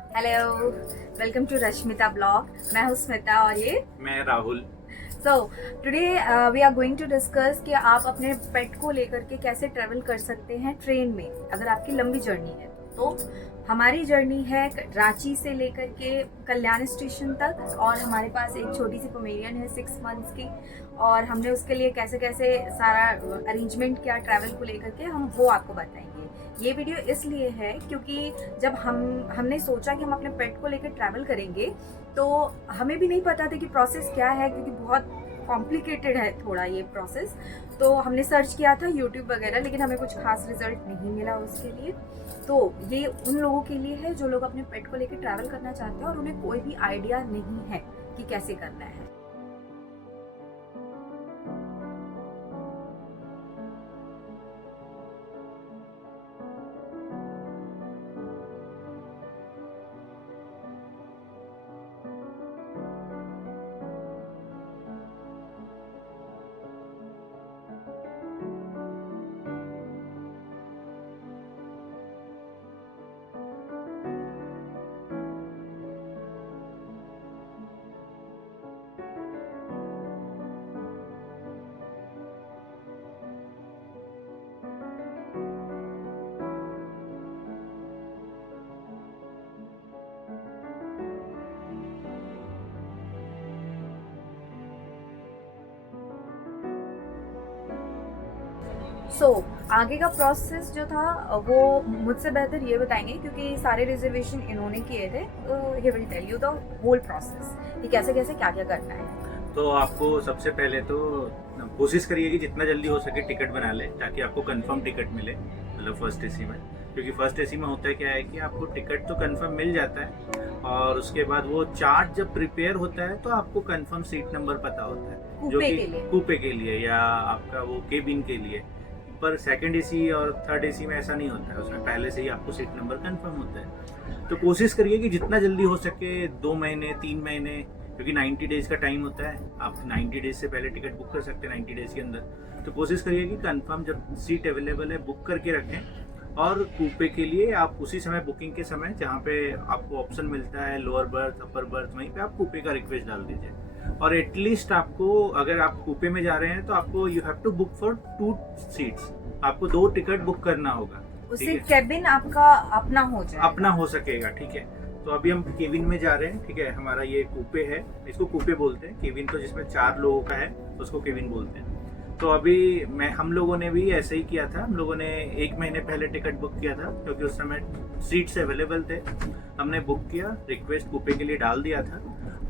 Hello, welcome to Rashmita blog. मैं हूँ स्मिता और ये मैं Rahul. So today we are going to discuss कि आप अपने पेट को लेकर के कैसे ट्रैवल कर सकते हैं ट्रेन में अगर आपकी लंबी जर्नी है। तो हमारी जर्नी है रांची से लेकर के कल्याण स्टेशन तक और हमारे पास एक छोटी सी पोमेरियन है 6 मंथ्स की और हमने उसके लिए कैसे कैसे सारा अरेंजमेंट किया ट्रैवल को लेकर के हम वो आपको बताएंगे। ये वीडियो इसलिए है क्योंकि जब हमने सोचा कि हम अपने पेट को लेकर ट्रैवल करेंगे तो हमें भी नहीं पता था कि प्रोसेस क्या है, क्योंकि बहुत कॉम्प्लिकेटेड है थोड़ा ये प्रोसेस। तो हमने सर्च किया था यूट्यूब वगैरह, लेकिन हमें कुछ खास रिजल्ट नहीं मिला उसके लिए। तो ये उन लोगों के लिए है जो लोग अपने पेट को लेकर ट्रैवल करना चाहते हैं और उन्हें कोई भी आइडिया नहीं है कि कैसे करना है। आगे का प्रोसेस जो था वो मुझसे बेहतर ये बताएंगे क्योंकि सारे रिजर्वेशन इन्होंने किए थे। तो he will tell you the whole process कि कैसे कैसे क्या क्या करना है। तो आपको सबसे पहले तो कोशिश करिए कि जितना जल्दी हो सके टिकट बना ले ताकि आपको कंफर्म टिकट मिले, मतलब फर्स्ट एसी में। क्योंकि फर्स्ट एसी में होता है क्या है कि आपको टिकट तो कंफर्म मिल जाता है और उसके बाद वो चार्ट जब प्रिपेयर होता है तो आपको कंफर्म सीट नंबर पता होता है, जो कि कूपे के लिए या आपका वो केबिन के लिए। पर सेकंड एसी और थर्ड एसी में ऐसा नहीं होता है, उसमें पहले से ही आपको सीट नंबर कंफर्म होता है। तो कोशिश करिए कि जितना जल्दी हो सके 2 महीने 3 महीने, क्योंकि 90 डेज का टाइम होता है, आप 90 डेज से पहले टिकट बुक कर सकते हैं 90 डेज के अंदर। तो कोशिश करिए कि कंफर्म जब सीट अवेलेबल है बुक करके रखें। और कूपे के लिए आप उसी समय बुकिंग के समय जहाँ पे आपको ऑप्शन मिलता है लोअर बर्थ अपर बर्थ, वहीं पे आप कूपे का रिक्वेस्ट डाल दीजिए। और एटलीस्ट आपको, अगर आप कूपे में जा रहे हैं तो आपको you have to book for 2 seats, आपको 2 टिकट बुक करना होगा। उससे केबिन आपका अपना हो जाए, अपना हो सकेगा, ठीक है। तो अभी हम केबिन में जा रहे हैं, ठीक है। हमारा ये कूपे है, इसको कूपे बोलते हैं। केबिन तो जिसमें 4 लोगों का है उसको केबिन बोलते हैं। तो अभी हम लोगों ने भी ऐसे ही किया था। हम लोगों ने 1 महीने पहले टिकट बुक किया था क्योंकि उस समय सीट्स अवेलेबल थे। हमने बुक किया, रिक्वेस्ट कूपे के लिए डाल दिया था।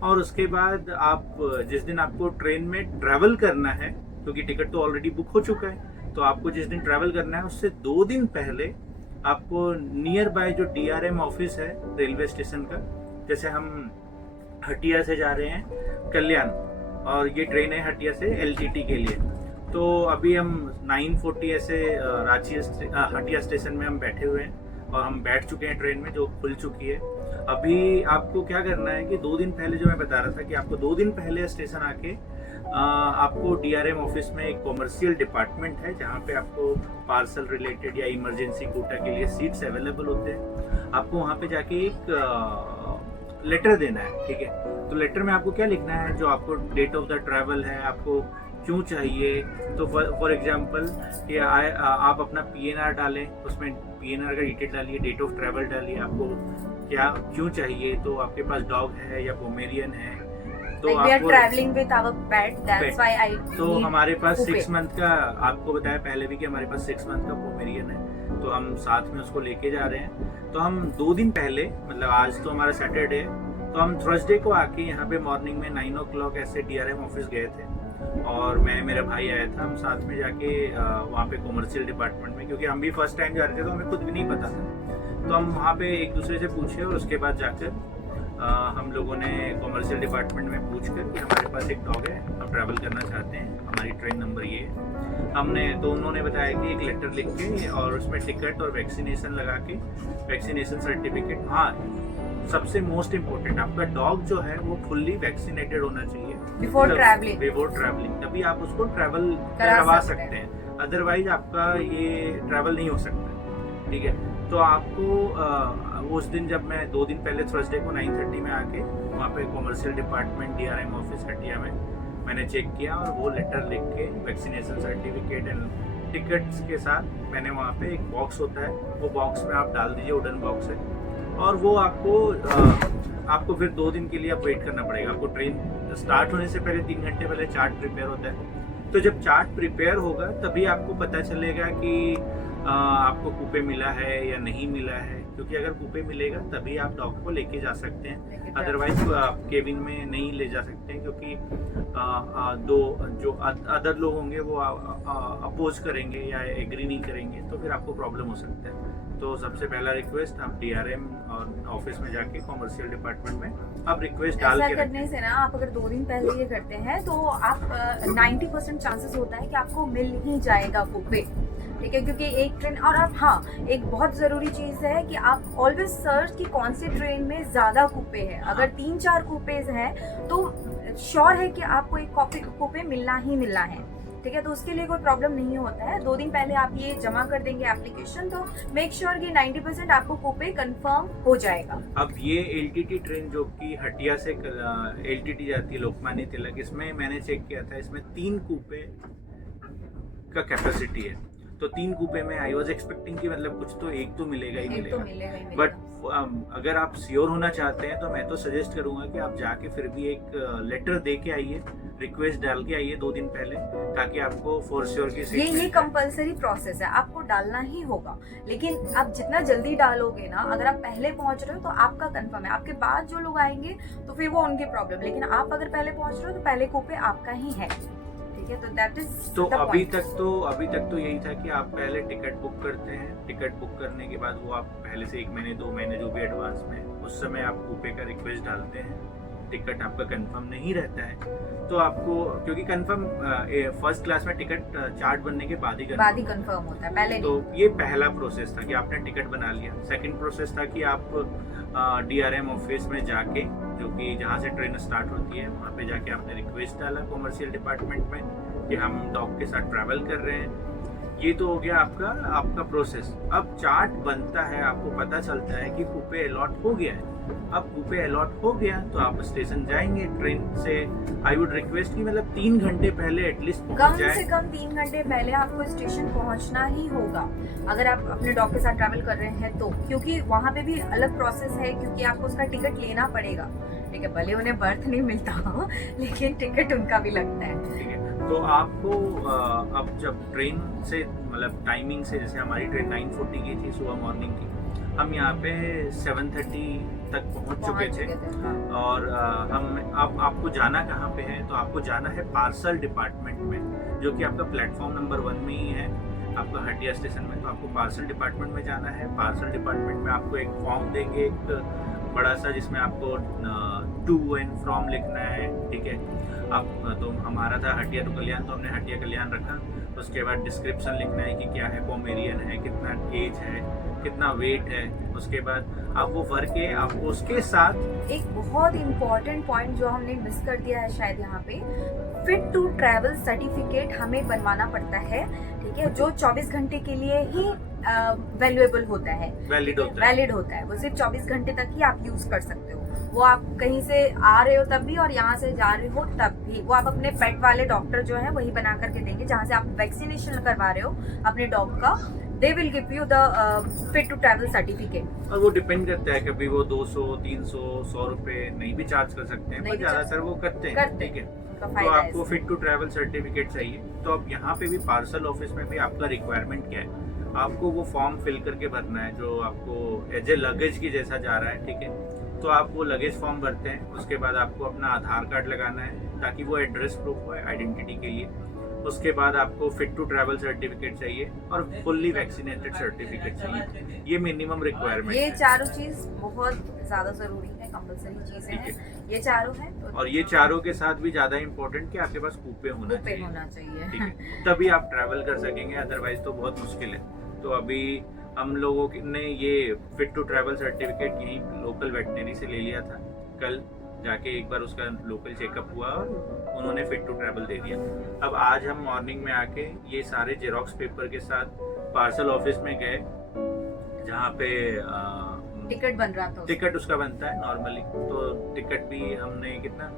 और उसके बाद आप जिस दिन आपको ट्रेन में ट्रैवल करना है, क्योंकि टिकट तो ऑलरेडी बुक हो चुका है, तो आपको जिस दिन ट्रैवल करना है उससे 2 दिन पहले आपको नियर बाय जो DRM ऑफिस है रेलवे स्टेशन का, जैसे हम हटिया से जा रहे हैं कल्याण और ये ट्रेन है हटिया से LTT के लिए। तो अभी हम 9:40 ऐसे रांची हटिया स्टेशन में हम बैठे हुए हैं और हम बैठ चुके हैं ट्रेन में जो खुल चुकी है। अभी आपको क्या करना है कि 2 दिन पहले, जो मैं बता रहा था कि आपको 2 दिन पहले स्टेशन आके आपको DRM ऑफिस में एक कॉमर्शियल डिपार्टमेंट है जहाँ पे आपको पार्सल रिलेटेड या इमरजेंसी कोटा के लिए सीट्स अवेलेबल होते हैं। आपको वहाँ पे जाके एक लेटर देना है, ठीक है। तो लेटर में आपको क्या लिखना है, जो आपको डेट ऑफ द ट्रैवल है, आपको क्यों चाहिए। तो फॉर एग्जांपल कि आप अपना PNR डालें, उसमें PNR का डिटेल डालिए, डेट ऑफ ट्रैवल डालिए, आपको क्या क्यों चाहिए। तो आपके पास डॉग है या पोमेरियन है, तो तो हमारे पास 6 मंथ का, आपको बताया पहले भी कि हमारे पास 6 मंथ का पोमेरियन है, तो हम साथ में उसको लेके जा रहे हैं। तो हम 2 दिन पहले, मतलब आज तो हमारा सैटरडे है, तो हम थर्सडे को आके यहाँ पे मॉर्निंग में 9 o'clock ऐसे DRM ऑफिस गए थे और मेरा भाई आया था। हम साथ में जाके वहाँ पे कॉमर्शियल डिपार्टमेंट में, क्योंकि हम भी फर्स्ट टाइम जा रहे थे तो हमें खुद भी नहीं पता था, तो हम वहाँ पे एक दूसरे से पूछे और उसके बाद जाकर हम लोगों ने कॉमर्शियल डिपार्टमेंट में पूछ कर कि हमारे पास एक डॉग है, हम ट्रैवल करना चाहते हैं, हमारी ट्रेन नंबर ये है। हमने तो उन्होंने बताया कि एक लेटर लिख के और उसमें टिकट और वैक्सीनेशन लगा के, वैक्सीनेशन सर्टिफिकेट, हाँ सबसे मोस्ट इम्पोर्टेंट, आपका डॉग जो है वो फुल्ली वैक्सीनेटेड होना चाहिए बिफोर ट्रैवलिंग, तभी आप उसको ट्रैवल करवा सकते हैं। अदरवाइज आपका ये ट्रैवल नहीं हो सकता, ठीक है। तो आपको उस दिन जब मैं 2 दिन पहले थर्सडे को 9:30 में आके वहाँ पे commercial department DRM office Hatia में मैंने चेक किया और वो लेटर लिख के वैक्सीनेशन सर्टिफिकेट एंड टिकट्स के साथ मैंने वहाँ पे एक बॉक्स होता है, वो बॉक्स में आप डाल दीजिए, वुडन बॉक्स है, और वो आपको फिर 2 दिन के लिए आप वेट करना पड़ेगा। आपको ट्रेन स्टार्ट होने से पहले 3 घंटे पहले चार्ट प्रिपेयर होता है, तो जब चार्ट प्रिपेयर होगा तभी आपको पता चलेगा कि आपको कूपे मिला है या नहीं मिला है, क्योंकि अगर कूपे मिलेगा तभी आप डॉग को लेके जा सकते हैं, अदरवाइज आप केबिन में नहीं ले जा सकते हैं, क्योंकि दो जो अदर लोग होंगे वो अपोज करेंगे या एग्री नहीं करेंगे, तो फिर आपको प्रॉब्लम हो सकता है। तो सबसे पहला रिक्वेस्ट, आप DRM और ऑफिस में जाके कॉमर्शियल डिपार्टमेंट में आप रिक्वेस्ट डाल के करने से ना, आप अगर 2 दिन पहले ये करते हैं तो आप 90% चांसेस होता है कि आपको मिल ही जाएगा कूपे, ठीक है, क्योंकि एक ट्रेन, और आप, हाँ, एक बहुत ज़रूरी चीज़ है कि आप ऑलवेज सर्च कि कौन से ट्रेन में ज़्यादा कूपे हैं। अगर 3-4 कूपेज हैं तो श्योर है कि आपको एक कूपे मिलना ही मिलना है, ठीक है, तो उसके लिए कोई प्रॉब्लम नहीं होता है। 2 दिन पहले आप ये जमा कर देंगे एप्लीकेशन, तो मेक श्योर कि 90% आपको कूपे कंफर्म हो जाएगा। अब ये LTT ट्रेन जो कि हटिया से LTT जाती है लोकमान्य तिलक, इसमें मैंने चेक किया था, इसमें 3 कूपे का कैपेसिटी है, तो 3 कूपे में आई वॉज एक्सपेक्टिंग कि मतलब कुछ तो एक तो मिलेगा ही मिलेगा, बट अगर आप श्योर होना चाहते हैं तो मैं तो सजेस्ट करूंगा कि आप जाके फिर भी एक लेटर दे के आइए, रिक्वेस्ट डाल के आइए 2 दिन पहले, ताकि आपको फॉर श्योर की सीट ये कंपलसरी प्रोसेस है, आपको डालना ही होगा। लेकिन आप जितना जल्दी डालोगे ना, अगर आप पहले पहुंच रहे हो तो आपका कंफर्म है, आपके बाद जो लोग आएंगे तो फिर वो उनकी प्रॉब्लम, लेकिन आप अगर पहले पहुंच रहे हो तो पहले कूपे आपका ही है, ठीक है, तो दैट इज तो अभी तक तो यही था कि आप पहले टिकट बुक करते हैं, टिकट बुक करने के बाद वो आप पहले से 1 महीने 2 महीने जो भी एडवांस में, उस समय आप कूपे का रिक्वेस्ट डालते हैं, टिकट आपका कंफर्म नहीं रहता है तो आपको, क्योंकि कंफर्म फर्स्ट क्लास में टिकट चार्ट बनने के बाद ही कंफर्म होता है, पहले तो ये पहला प्रोसेस था कि आपने टिकट बना लिया। सेकंड प्रोसेस था कि आप DRM ऑफिस में जाके, जो कि जहाँ से ट्रेन स्टार्ट होती है, वहाँ पे जाके आपने रिक्वेस्ट डाला कॉमर्शियल डिपार्टमेंट में कि हम डॉग के साथ ट्रैवल कर रहे हैं। ये तो हो गया आपका प्रोसेस। अब चार्ट बनता है, आपको पता चलता है कि कूपे अलॉट हो गया है। अब कूपे अलॉट हो गया तो आप स्टेशन जाएंगे ट्रेन से। आई वुड रिक्वेस्ट कि मतलब 3 घंटे पहले एटलीस्ट पहुंच जाए, कम से कम 3 घंटे पहले आपको स्टेशन पहुंचना ही होगा अगर आप अपने डॉग के साथ ट्रैवल कर रहे हैं तो, क्योंकि वहाँ पे भी अलग प्रोसेस है, क्योंकि आपको उसका टिकट लेना पड़ेगा, ठीक है, भले उन्हें बर्थ नहीं मिलता लेकिन टिकट उनका भी लगता है, ठीक है। तो आपको अब जब ट्रेन से, मतलब टाइमिंग से, जैसे हमारी ट्रेन 9:40 की थी सुबह मॉर्निंग की, हम यहाँ पे 7:30 तक पहुँच चुके थे। हाँ। और आपको जाना कहाँ पे है, तो आपको जाना है पार्सल डिपार्टमेंट में, जो कि आपका प्लेटफॉर्म नंबर 1 में ही है, आपका हटिया स्टेशन में। तो आपको पार्सल डिपार्टमेंट में जाना है। पार्सल डिपार्टमेंट में आपको एक फॉर्म देंगे, एक बड़ा सा, जिसमें आपको टू एंड फ्रॉम लिखना है, ठीक है। आप तो हमारा था हटिया टू कल्याण, तो हमने हटिया कल्याण रखा। उसके बाद डिस्क्रिप्शन लिखना है कि क्या है, पोमेरियन है, कितना एज है, कितना वेट है। उसके बाद आप वो भर के आपको उसके साथ एक बहुत इम्पोर्टेंट पॉइंट जो हमने मिस कर दिया है शायद यहाँ पे, फिट टू ट्रैवल सर्टिफिकेट हमें बनवाना पड़ता है, ठीक है, जो 24 घंटे के लिए ही वैल्यूएबल होता है, वैलिड होता है। वो सिर्फ 24 घंटे तक ही आप यूज कर सकते हो। वो आप कहीं से आ रहे हो तब भी और यहाँ से जा रहे हो तब भी, वो आप अपने पेट वाले डॉक्टर जो है वही बना करके देंगे, जहाँ से आप वैक्सीनेशन करवा रहे हो अपने डॉग का, they will give you the fit to travel certificate. और वो डिपेंड करता है, कभी वो 200, 300, 100 रुपए नहीं भी चार्ज कर सकते हैं, पर ज्यादातर वो करते हैं, ठीक है। तो आपको फिट टू ट्रैवल सर्टिफिकेट चाहिए। तो अब यहाँ पे भी पार्सल ऑफिस में भी आपका रिक्वायरमेंट क्या है, आपको वो फॉर्म फिल करके भरना है, जो आपको एज ए लगेज की जैसा जा रहा है, ठीक है। तो आप वो लगेज फॉर्म भरते हैं। उसके बाद आपको अपना आधार कार्ड लगाना है, ताकि वो एड्रेस प्रूफ हो आइडेंटिटी के लिए। उसके बाद आपको फिट टू ट्रैवल सर्टिफिकेट चाहिए और फुल्ली वैक्सीनेटेड सर्टिफिकेट चाहिए। ये मिनिमम रिक्वायरमेंट है। ये चारों चीज बहुत ज्यादा जरूरी है, कंपलसरी चीजें हैं, ये चारों हैं। तो और ये चारों के साथ भी ज्यादा इम्पोर्टेंट कि आपके पास कूपे होना चाहिए, ठीक है, तभी आप ट्रैवल कर सकेंगे, अदरवाइज तो बहुत मुश्किल है। तो अभी हम लोगों ने ये फिट टू ट्रैवल सर्टिफिकेट यहीं लोकल वेटनरी से ले लिया था। कल जाके एक बार उसका लोकल चेकअप हुआ और उन्होंने फिट टू ट्रैवल दे दिया। अब आज हम मॉर्निंग में आके ये सारे जेरोक्स पेपर के साथ पार्सल ऑफिस में गए, जहाँ पे टिकट बन रहा था टिकट उसका बनता है नॉर्मली। तो टिकट भी हमने कितना,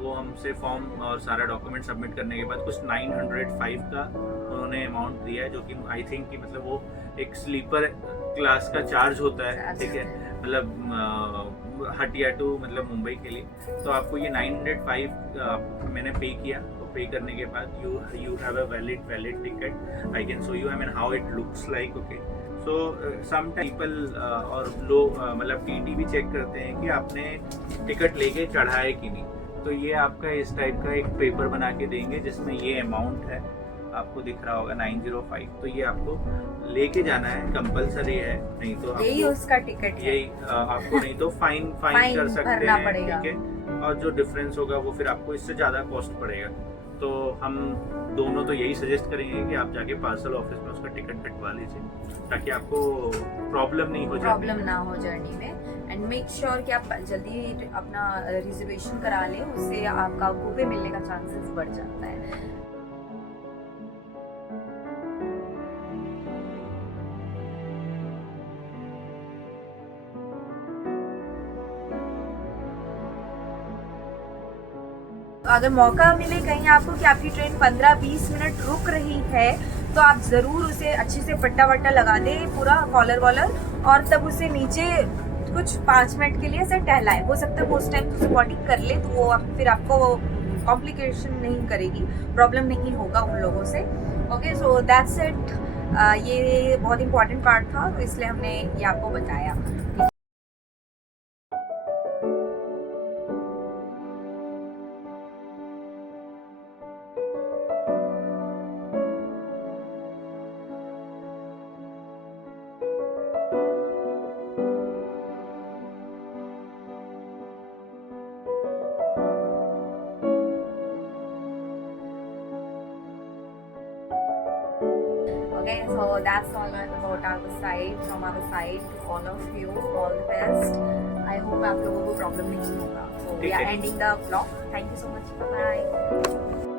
वो हमसे फॉर्म और सारा डॉक्यूमेंट सबमिट करने के बाद कुछ 905 का उन्होंने अमाउंट दिया है, जो कि आई थिंक कि मतलब वो एक स्लीपर क्लास का चार्ज होता है, ठीक है, मतलब हटिया टू मतलब मुंबई के लिए। तो आपको ये 905 मैंने पे किया। तो पे करने के बाद you have a valid ticket. I can show you, I mean how it looks like, okay. So some people और लोग मतलब टीटी भी चेक करते हैं कि आपने टिकट लेके चढ़ा है कि नहीं। तो ये आपका इस टाइप का एक पेपर बना के देंगे जिसमें ये अमाउंट है, आपको दिख रहा होगा 905। तो ये आपको लेके जाना है, कंपलसरी है, नहीं तो यही आपको उसका टिकट है। यही आपको नहीं तो फाइन कर सकते भरना हैं, पड़ेगा। ठीक है। और जो डिफरेंस होगा वो फिर आपको इससे ज़्यादा कॉस्ट पड़ेगा। तो हम दोनों तो यही सजेस्ट करेंगे कि आप जाके पार्सल ऑफिस में उसका टिकट कटवा लीजिए, ताकि आपको प्रॉब्लम नहीं हो जाए, प्रॉब्लम ना हो जर्नी में। एंड मेक श्योर कि आप जल्दी अपना रिजर्वेशन करा लें, उससे आपका कूपे मिलने का चांसेस बढ़ जाता है। अगर मौका मिले कहीं आपको कि आपकी ट्रेन 15-20 मिनट रुक रही है, तो आप ज़रूर उसे अच्छे से पट्टा वट्टा लगा दें, पूरा कॉलर वॉलर, और तब उसे नीचे कुछ 5 मिनट के लिए ऐसे टहलाए। हो सकता है वो उस टाइम स्पॉटिंग कर ले, तो वो फिर आपको कॉम्प्लिकेशन नहीं करेगी, प्रॉब्लम नहीं होगा उन लोगों से। Okay, so that's it. ये बहुत इंपॉर्टेंट पार्ट था, तो इसलिए हमने ये आपको बताया। Okay, so that's all about our side, from our side to all of you, all the best. I hope आप लोगों को प्रॉब्लम नहीं होगा. So we are ending the vlog. Thank you so much. Bye bye.